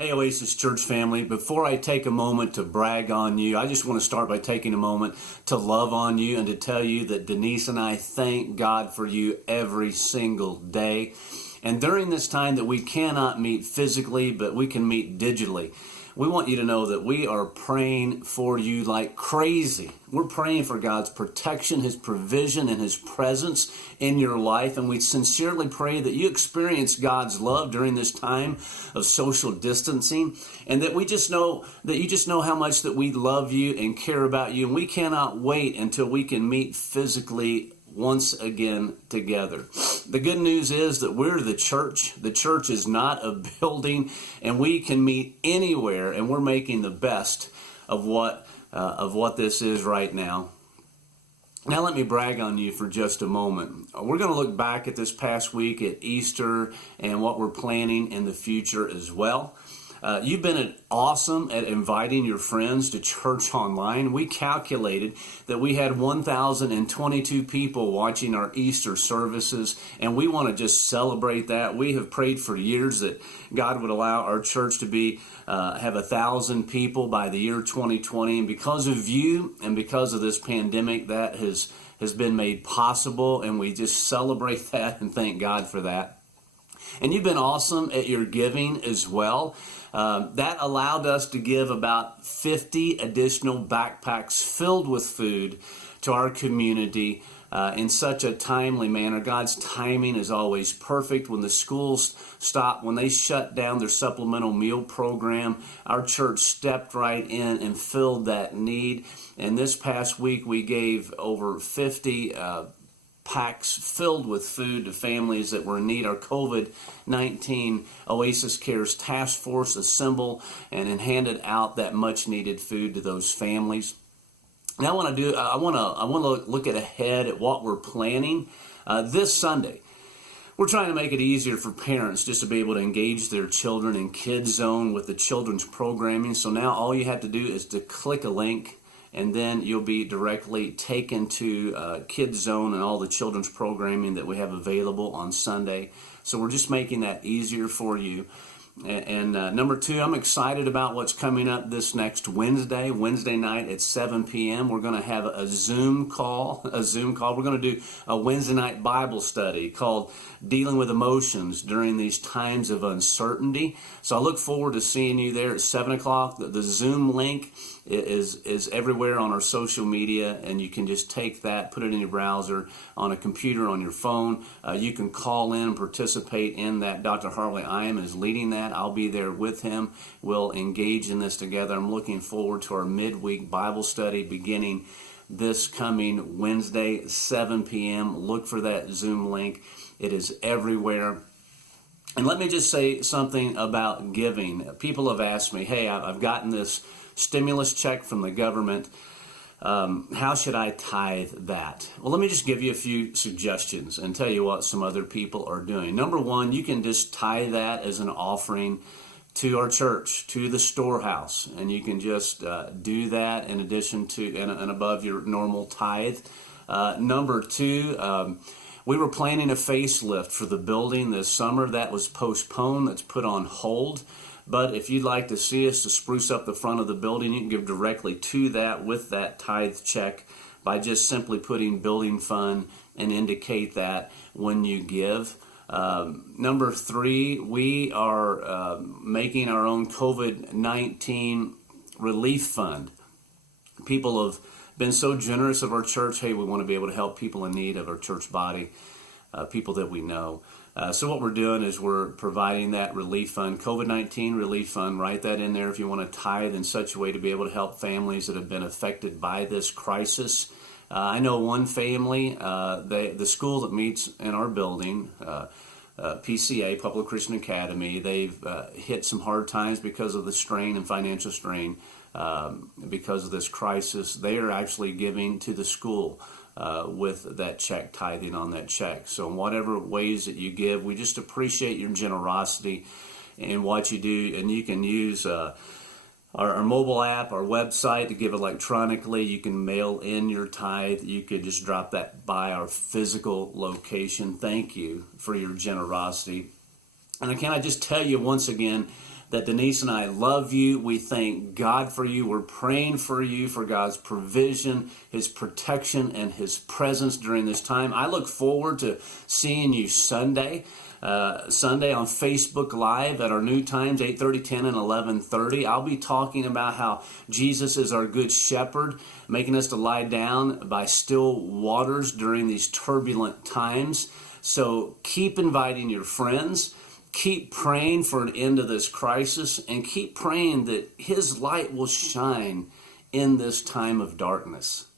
Hey Oasis Church family, before I take a moment to brag on you, I just want to start by taking a moment to love on you and to tell you that Denise and I thank God for you every single day. And during this time that we cannot meet physically, but we can meet digitally, we want you to know that we are praying for you like crazy. We're praying for God's protection, His provision, and His presence in your life. And we sincerely pray that you experience God's love during this time of social distancing. And that you just know how much that we love you and care about you. And we cannot wait until we can meet physically once again together. The good news is that we're the church. The church is not a building, and we can meet anywhere, and we're making the best of what this is right now. Now let me brag on you for just a moment. We're going to look back at this past week at Easter and what we're planning in the future as well. You've been awesome at inviting your friends to church online. We calculated that we had 1,022 people watching our Easter services, and we want to just celebrate that. We have prayed for years that God would allow our church to have 1,000 people by the year 2020, and because of you and because of this pandemic, that has been made possible, and we just celebrate that and thank God for that. And you've been awesome at your giving as well. That allowed us to give about 50 additional backpacks filled with food to our community in such a timely manner. God's timing is always perfect. When the schools stopped, when they shut down their supplemental meal program, our church stepped right in and filled that need. And this past week, we gave over 50 packs filled with food to families that were in need. Our COVID-19 Oasis Cares Task Force assembled and handed out that much needed food to those families. Now I want to look ahead at what we're planning this Sunday. We're trying to make it easier for parents just to be able to engage their children in Kids Zone with the children's programming. So now all you have to do is to click a link, and then you'll be directly taken to Kids Zone and all the children's programming that we have available on Sunday. So we're just making that easier for you. And number two, I'm excited about what's coming up this next Wednesday night at 7 p.m. We're going to have a Zoom call. We're going to do a Wednesday night Bible study called Dealing with Emotions During These Times of Uncertainty. So I look forward to seeing you there at 7 o'clock. The Zoom link is everywhere on our social media, and you can just take that, put it in your browser, on a computer, on your phone. You can call in and participate in that. Dr. Harley Iam is leading that. I'll be there with him. We'll engage in this together. I'm looking forward to our midweek Bible study beginning this coming Wednesday, 7 p.m. Look for that Zoom link. It is everywhere. And let me just say something about giving. People have asked me, hey, I've gotten this stimulus check from the government. How should I tithe that? Well, let me just give you a few suggestions and tell you what some other people are doing. Number one, you can just tithe that as an offering to our church, to the storehouse, and you can just do that in addition to and above your normal tithe. Number two, we were planning a facelift for the building this summer. That was postponed. That's put on hold. But if you'd like to see us to spruce up the front of the building, you can give directly to that with that tithe check by just simply putting building fund and indicate that when you give. Number three, we are making our own COVID-19 relief fund. People have been so generous of our church. Hey, we want to be able to help people in need of our church body, people that we know. So what we're doing is we're providing that relief fund, COVID-19 relief fund. Write that in there if you want to tithe in such a way to be able to help families that have been affected by this crisis. I know one family, the school that meets in our building, PCA, Public Christian Academy, they've hit some hard times because of the strain and financial strain because of this crisis. They are actually giving to the school with that check, tithing on that check. So in whatever ways that you give, we just appreciate your generosity and what you do. And you can use our mobile app, our website to give electronically. You can mail in your tithe. You could just drop that by our physical location. Thank you for your generosity. And can I just tell you once again that Denise and I love you. We thank God for you. We're praying for you, for God's provision, His protection, and His presence during this time. I look forward to seeing you Sunday on Facebook Live at our new times, 8:30, 10, and 11:30. I'll be talking about how Jesus is our good shepherd, making us to lie down by still waters during these turbulent times. So keep inviting your friends. Keep praying for an end to this crisis, and keep praying that His light will shine in this time of darkness.